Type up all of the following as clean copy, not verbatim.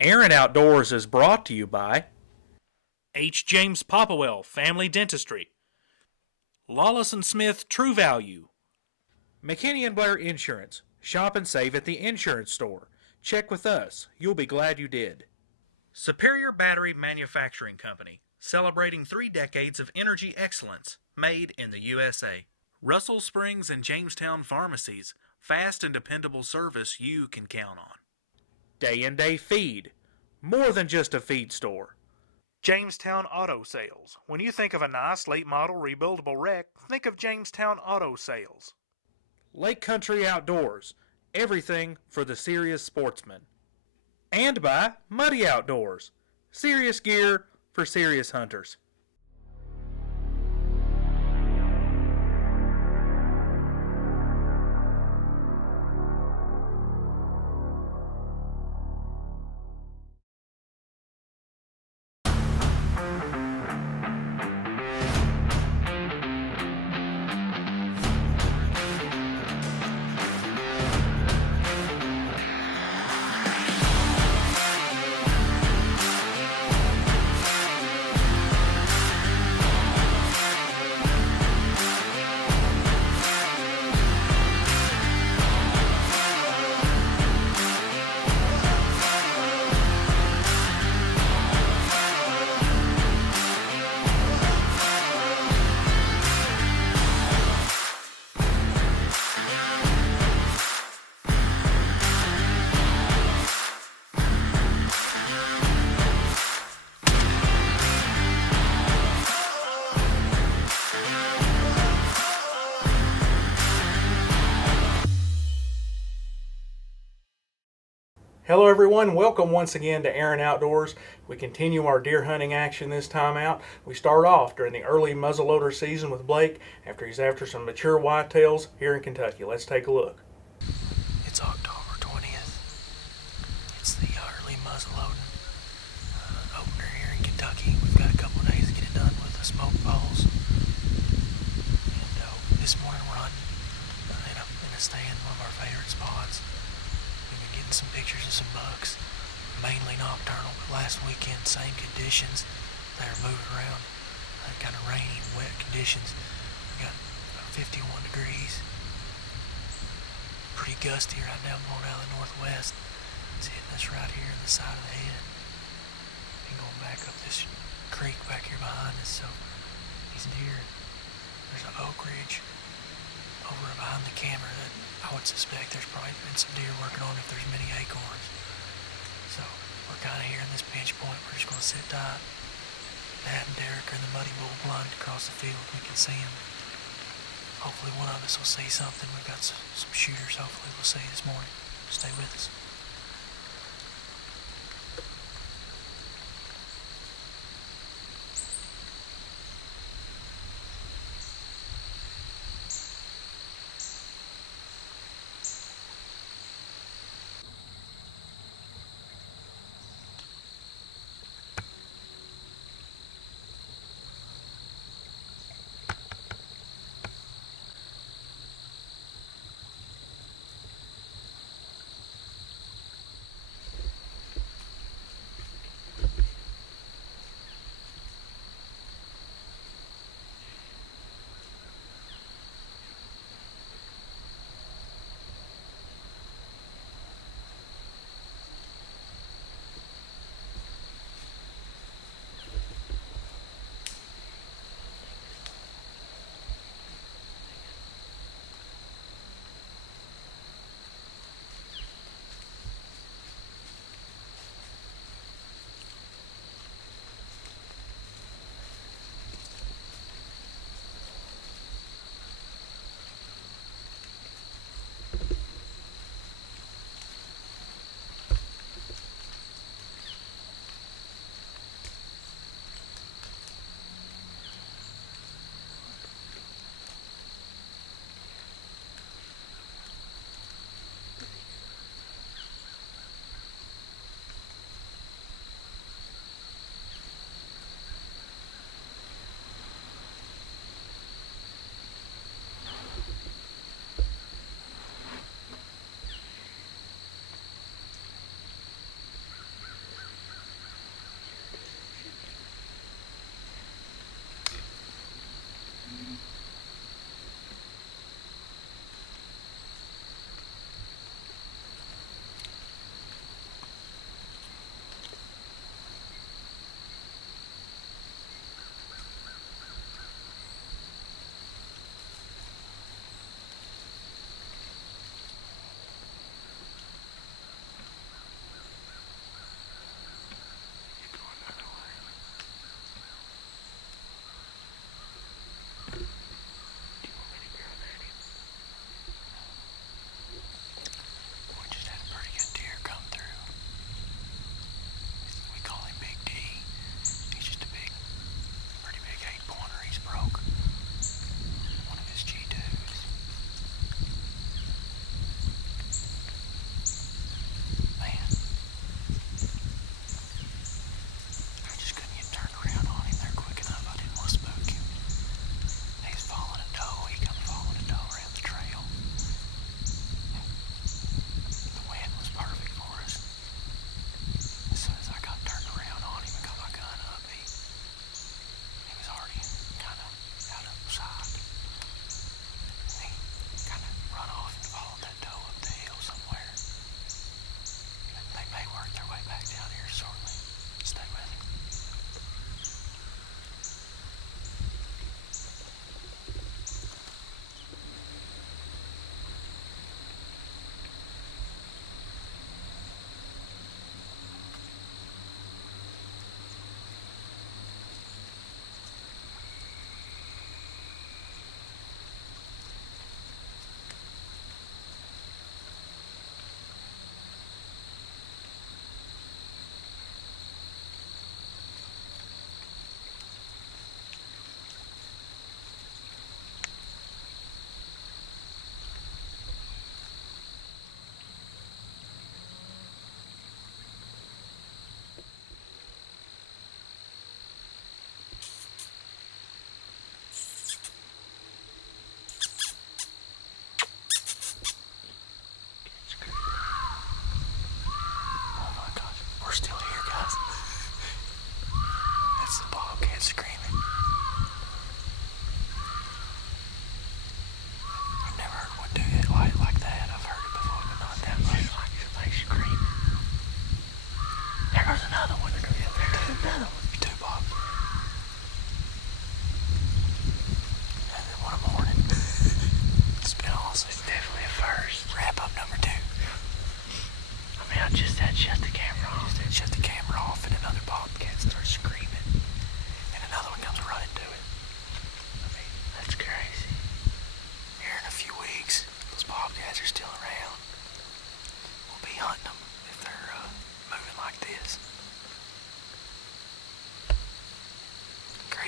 Aaron Outdoors is brought to you by H. James Popwell Family Dentistry, Lawless and Smith True Value, McKinney and Blair Insurance. Shop and save at the insurance store. Check with us. You'll be glad you did. Superior Battery Manufacturing Company, celebrating 3 decades of energy excellence, made in the USA. Russell Springs and Jamestown Pharmacies, fast and dependable service you can count on. Day and Day Feed. More than just a feed store. Jamestown Auto Sales. When you think of a nice late model rebuildable wreck, think of Jamestown Auto Sales. Lake Country Outdoors. Everything for the serious sportsman. And by Muddy Outdoors. Serious gear for serious hunters. Hello everyone, welcome once again to Aaron Outdoors. We continue our deer hunting action this time out. We start off during the early muzzleloader season with Blake after he's after some mature whitetails here in Kentucky. Let's take a look. It's October 20th. It's the early muzzleloading opener here in Kentucky. We've got a couple of days to get it done with the smoke balls. And this morning we're hunting in a stand, one of our favorite spots. Getting some pictures of some bucks, mainly nocturnal, but last weekend same conditions. They were moving around, kind of rainy, wet conditions. We got about 51 degrees, pretty gusty right now, blowing out of the northwest. It's hitting us right here in the side of the head. And going back up this creek back here behind us, so these deer, there's an oak ridge over behind the camera that I would suspect there's probably been some deer working on if there's many acorns. So we're kind of here in this pinch point. We're just going to sit tight. Dad and Derek are in the muddy bull blind across the field. We can see them. Hopefully one of us will see something. We've got some shooters hopefully we'll see this morning. Stay with us.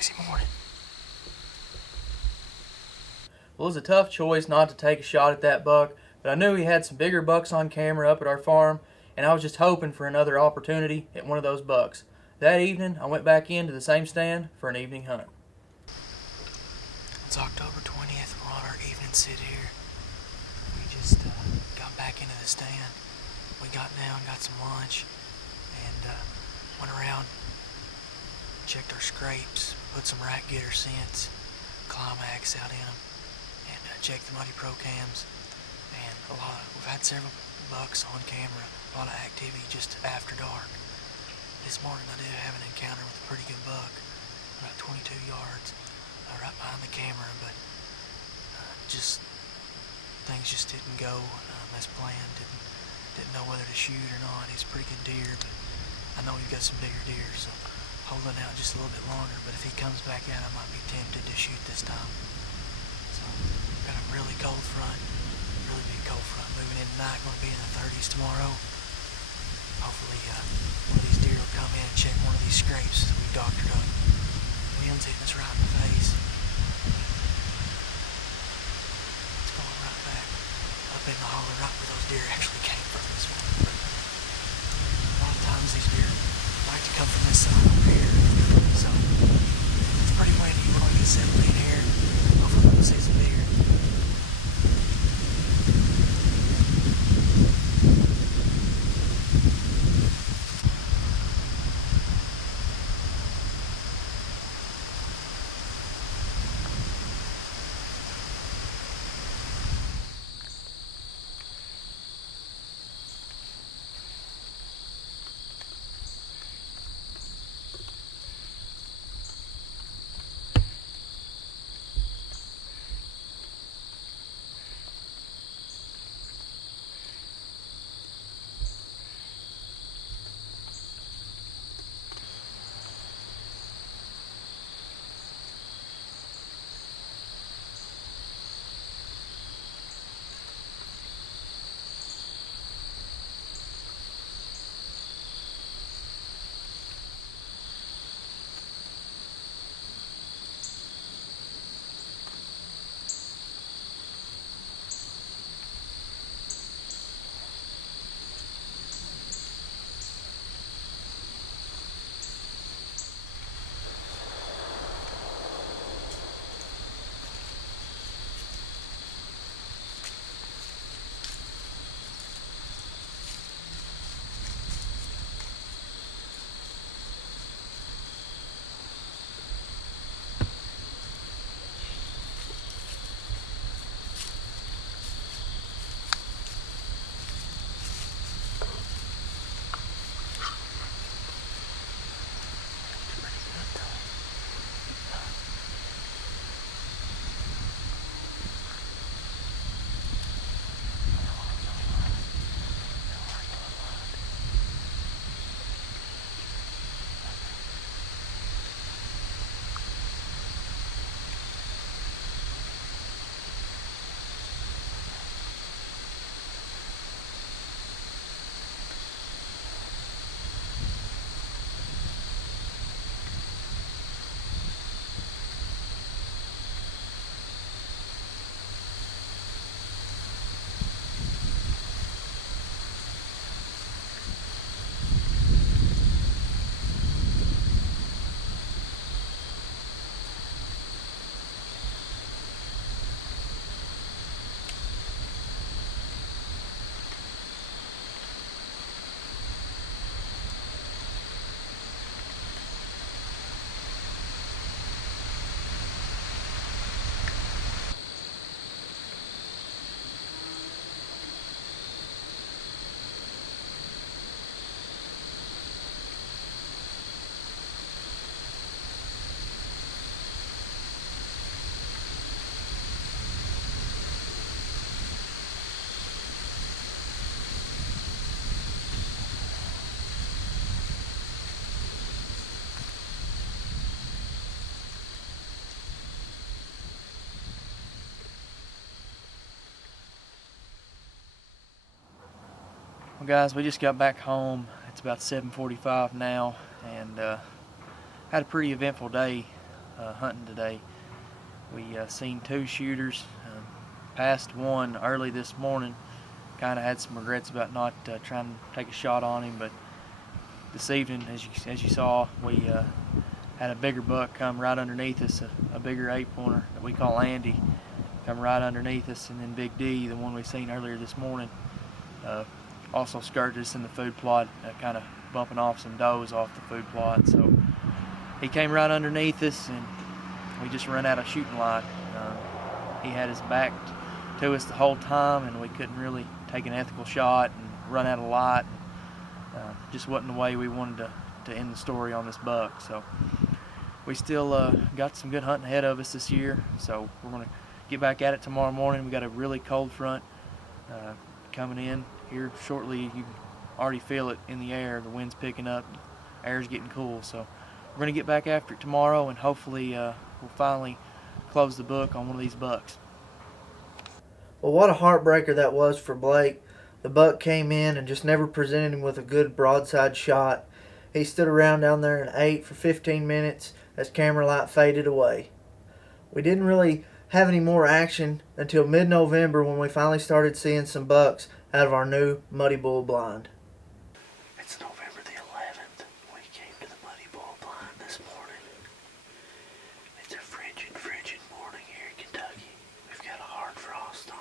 crazy morning. Well, it was a tough choice not to take a shot at that buck, but I knew he had some bigger bucks on camera up at our farm, and I was just hoping for another opportunity at one of those bucks. That evening, I went back into the same stand for an evening hunt. It's October 20th. We're on our evening sit here. We just got back into the stand. We got down, got some lunch, and went around, checked our scrapes, put some rat getter scents, climax out in them, and checked the Muddy Pro cams. And we've had several bucks on camera, a lot of activity just after dark. This morning I did have an encounter with a pretty good buck, about 22 yards, right behind the camera, but things just didn't go as planned. Didn't know whether to shoot or not. He's a pretty good deer, but I know we've got some bigger deer, so holding out just a little bit longer. But if he comes back out, I might be tempted to shoot this time. So got a really cold front, really big cold front moving in tonight. Going to be in the 30s tomorrow. Hopefully one of these deer will come in and check one of these scrapes that we've doctored up. Wind's hitting us right in the face. It's going right back up in the holler, right where those deer actually came from this morning. A lot of times these deer like to come from this side over here. So it's pretty windy. We're going to get settled in here. Hopefully we'll see some deer. Well, guys, we just got back home. It's about 7:45 now, and had a pretty eventful day. hunting today. We seen 2 shooters, passed one early this morning. Kind of had some regrets about not trying to take a shot on him, but this evening, as you saw, we had a bigger buck come right underneath us, a bigger 8-pointer that we call Andy, come right underneath us, and then Big D, the one we seen earlier this morning, also skirted us in the food plot, kind of bumping off some does off the food plot. So he came right underneath us, and we just ran out of shooting light. He had his back to us the whole time, and we couldn't really take an ethical shot and run out of light. Just wasn't the way we wanted to end the story on this buck. So we still got some good hunting ahead of us this year, so we're going to get back at it tomorrow morning. We got a really cold front coming in here shortly. You can already feel it in the air. The wind's picking up, air's getting cool. So we're going to get back after it tomorrow, and hopefully we'll finally close the book on one of these bucks. Well, what a heartbreaker that was for Blake. The buck came in and just never presented him with a good broadside shot. He stood around down there and ate for 15 minutes as camera light faded away. We didn't really have any more action until mid-November, when we finally started seeing some bucks out of our new Muddy Bull blind. It's November the 11th. We came to the Muddy Bull blind this morning. It's a frigid morning here in Kentucky. We've got a hard frost on.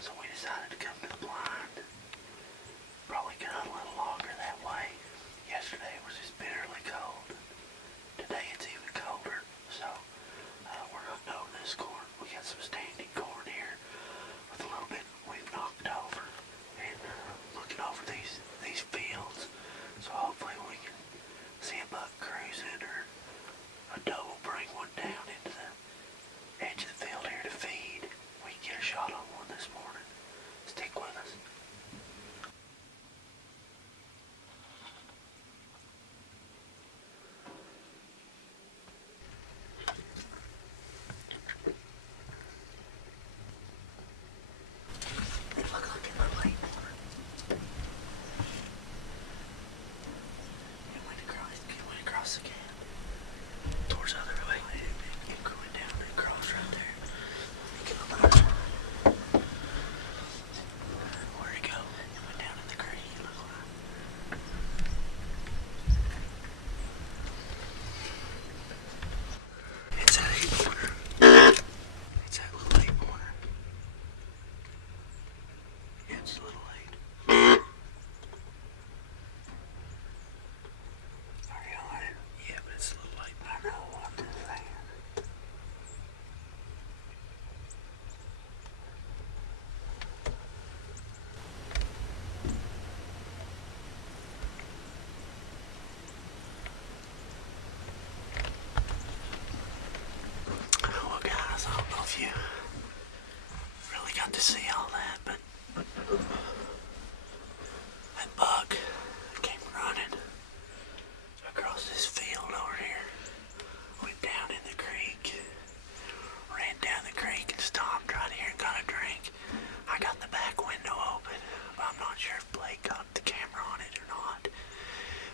So we decided to come to the blind. Probably got a little longer that way. Yesterday was just bitterly cold. Today it's even colder. So we're not over this corn. We got some standing corn here with a little bit we've knocked over. And looking over these fields. So hopefully we can see a buck cruising, or a doe will bring one down into the edge of the field here to feed. We can get a shot on one this morning. Stick with us. Look in the lane. It went across again. Towards the other way. It went down and across right there. Get on the other side. Where'd it go? It went down in the creek, it looked like. It's that 8-pointer. It's that little 8-pointer. Yeah, it's a little late. Are you on it? Yeah, but it's a little late. I know, I'm just saying. Well, guys, I don't know if you really got to see all that, but that buck came running across this field over here, went down in the creek, ran down the creek and stopped right here and got a drink. I got the back window open, but I'm not sure if Blake got the camera on it or not.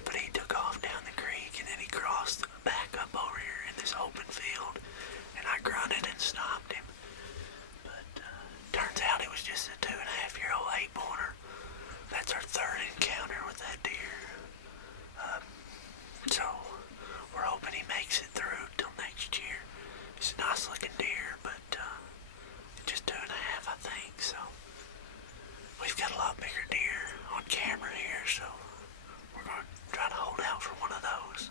But he took off down the creek, and then he crossed back up over here in this open field, and I grunted and stopped him. But turns out it was just a 2.5-year-old 8-pointer. That's our third encounter with that deer. So we're hoping he makes it through till next year. It's a nice looking deer, but just 2.5, I think. So we've got a lot bigger deer on camera here, so we're going to try to hold out for one of those.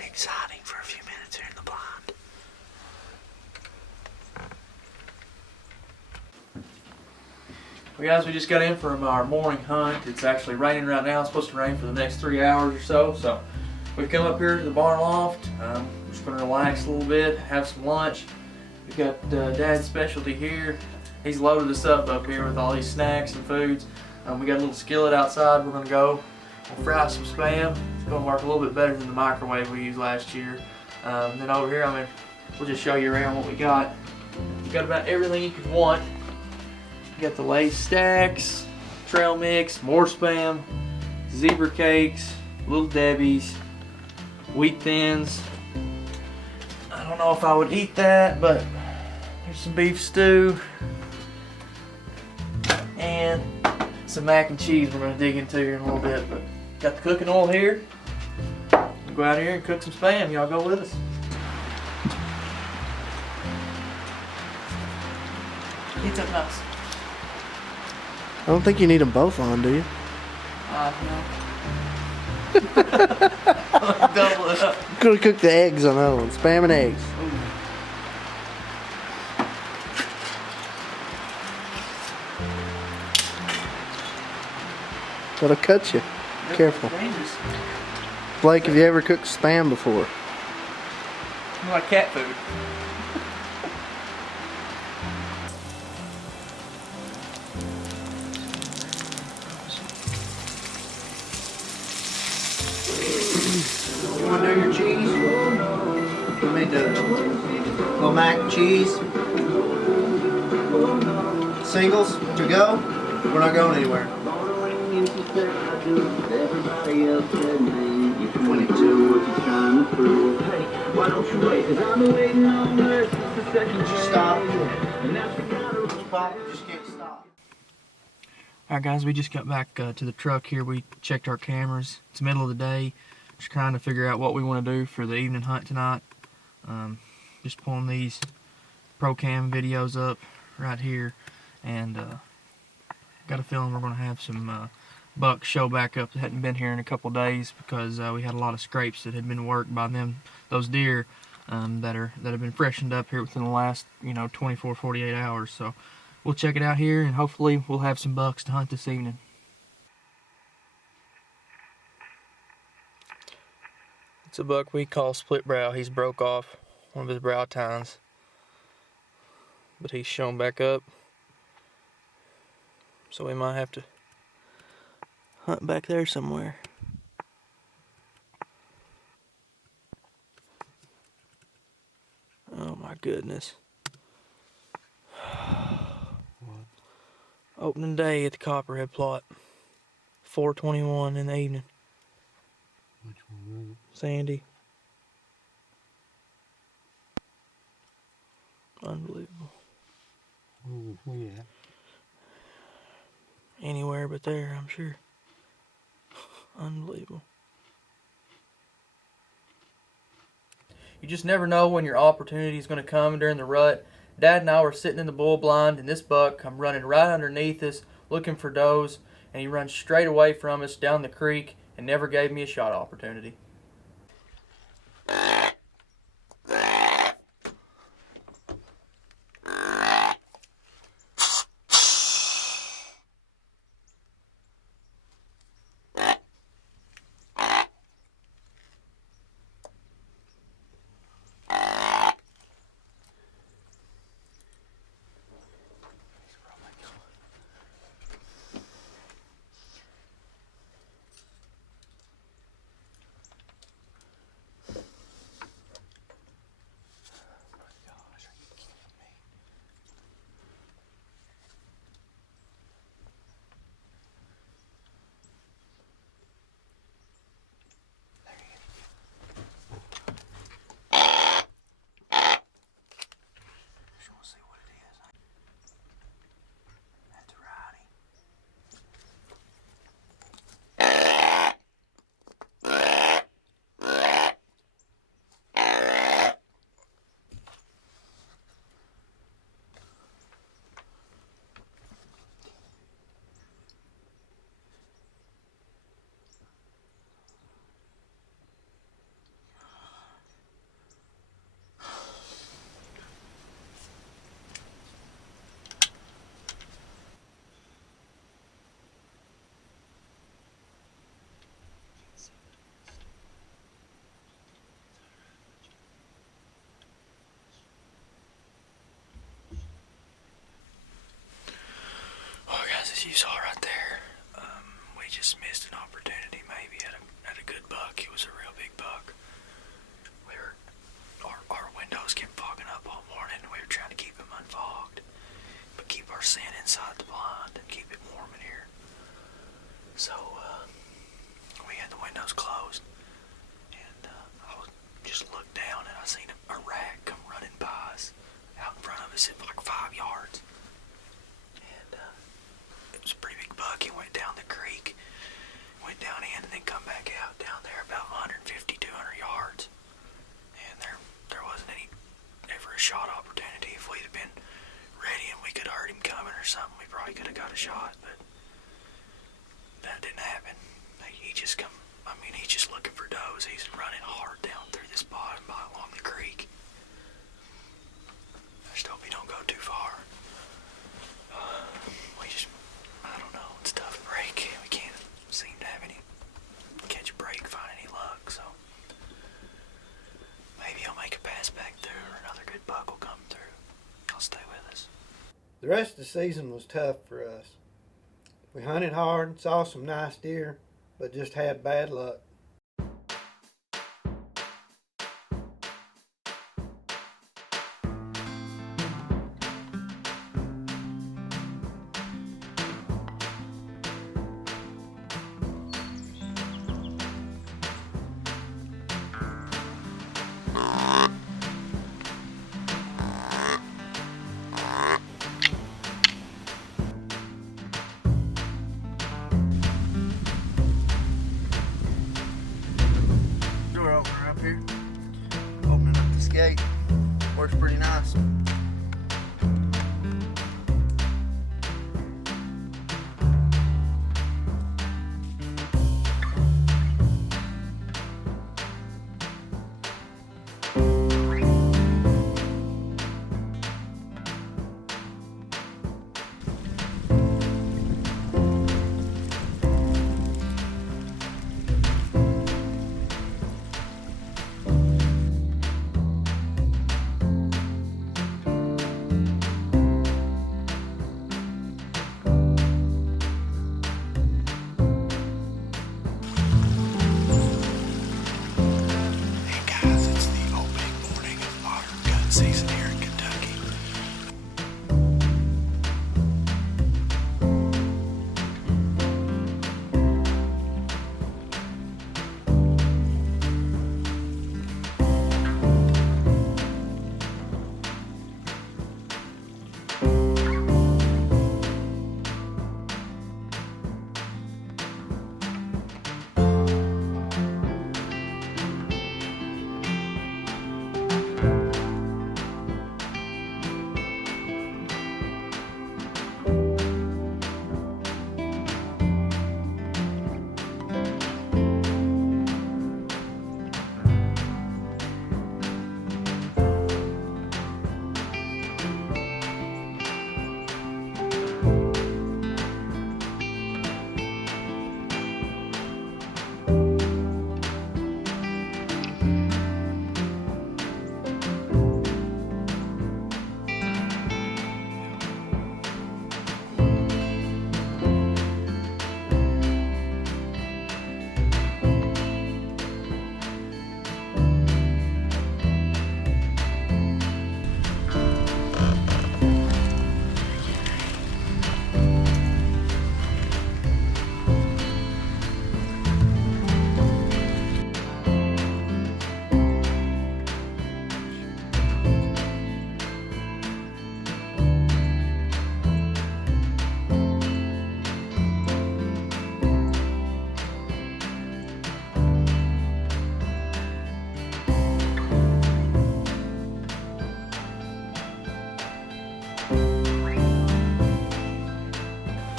Exciting for a few minutes here in the blind. Well, guys, we just got in from our morning hunt. It's actually raining right now. It's supposed to rain for the next 3 hours or so. So we've come up here to the barn loft. We're just going to relax a little bit, have some lunch. We've got Dad's specialty here. He's loaded us up here with all these snacks and foods. We got a little skillet outside. We're going to go. We'll fry some Spam. It's going to work a little bit better than the microwave we used last year. Then over here, we'll just show you around what we got. We got about everything you could want. We got the Lay's stacks, trail mix, more Spam, zebra cakes, Little Debbie's, wheat thins, I don't know if I would eat that, but here's some beef stew and some mac and cheese we're gonna dig into here in a little bit. But got the cooking oil here. We'll go out here and cook some spam. Y'all go with us. It's up nice. I don't think you need them both on, do you? No. Double it up. I'm gonna cook the eggs on that one. Spam and eggs. That'll cut you. Careful. Dangerous. Blake, have you ever cooked spam before? Like cat food. You want to do your cheese? Let me do it. Little mac and cheese. Singles to go. We're not going anywhere. 22. Stop. Just can't stop. Alright guys, we just got back to the truck here. We checked our cameras. It's the middle of the day. Just trying to figure out what we want to do for the evening hunt tonight. Just pulling these pro cam videos up right here, and got a feeling we're going to have some bucks show back up that hadn't been here in a couple days, because we had a lot of scrapes that had been worked by those deer that have been freshened up here within the last 24-48 hours. So we'll check it out here, and hopefully we'll have some bucks to hunt this evening. It's a buck we call split brow. He's broke off one of his brow tines, but he's shown back up, so we might have to hunt back there somewhere. Oh my goodness. Opening day at the Copperhead plot. 4:21 in the evening. Which one? Sandy. Unbelievable. Yeah. Anywhere but there, I'm sure. Unbelievable. You just never know when your opportunity is going to come during the rut. Dad and I were sitting in the bull blind, and this buck come running right underneath us looking for does, and he runs straight away from us down the creek and never gave me a shot opportunity. As you saw right there, we just missed an opportunity maybe at a good buck. It was a real big buck. Our windows kept fogging up all morning, and we were trying to keep them unfogged, but keep our scent inside the blind and keep it warm in here. So we had the windows closed, and I just looked down and I seen a rack could have got a shot, but that didn't happen. He's just looking for does. He's running hard down through this bottom along the creek. I just hope he don't go too far. I don't know, it's tough to break. We can't seem to have catch a break, find any luck, so maybe he'll make a pass back through or another good buck will come through. He'll stay with us. The rest of the season was tough for us. We hunted hard, saw some nice deer, but just had bad luck. Door opener up here. Opening up this gate. Works pretty nice. Hey guys, it's the opening morning of modern gun season here in Kentucky.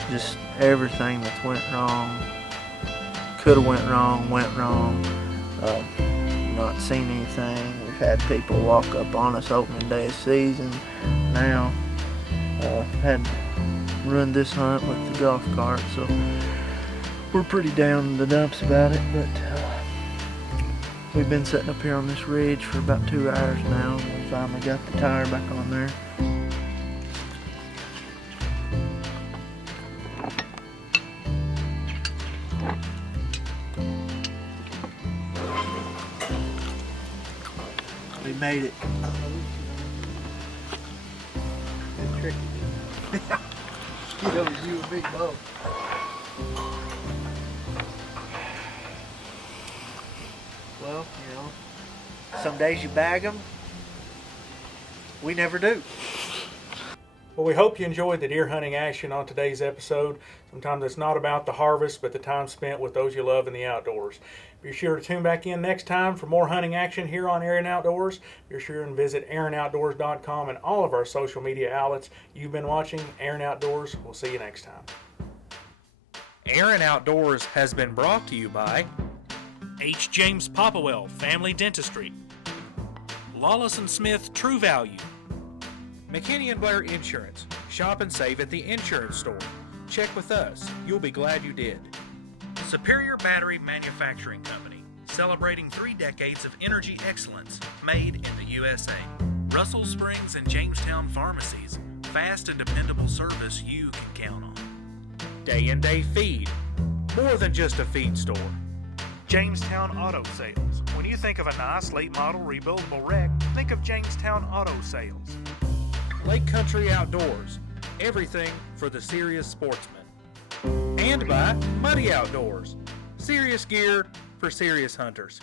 Just everything that's went wrong. Could have went wrong. Not seen anything. We've had people walk up on us opening day of season. Now had ruined this hunt with the golf cart, so we're pretty down in the dumps about it. But we've been sitting up here on this ridge for about 2 hours now. We finally got the tire back on there. We made it. Good tricky. You know, you a big bow. Well, you know, some days you bag them. We never do. Well, we hope you enjoyed the deer hunting action on today's episode. Sometimes it's not about the harvest, but the time spent with those you love in the outdoors. Be sure to tune back in next time for more hunting action here on Aaron Outdoors. Be sure and visit AaronOutdoors.com and all of our social media outlets. You've been watching Aaron Outdoors. We'll see you next time. Aaron Outdoors has been brought to you by H. James Popplewell Family Dentistry, Lawless & Smith True Value, McKinney & Blair Insurance. Shop and save at the insurance store. Check with us. You'll be glad you did. Superior Battery Manufacturing Company, celebrating 3 decades of energy excellence, made in the USA. Russell Springs and Jamestown Pharmacies, fast and dependable service you can count on. Day and Day Feed, more than just a feed store. Jamestown Auto Sales. When you think of a nice late model rebuildable wreck, think of Jamestown Auto Sales. Lake Country Outdoors, everything for the serious sportsman. And by Muddy Outdoors, serious gear for serious hunters.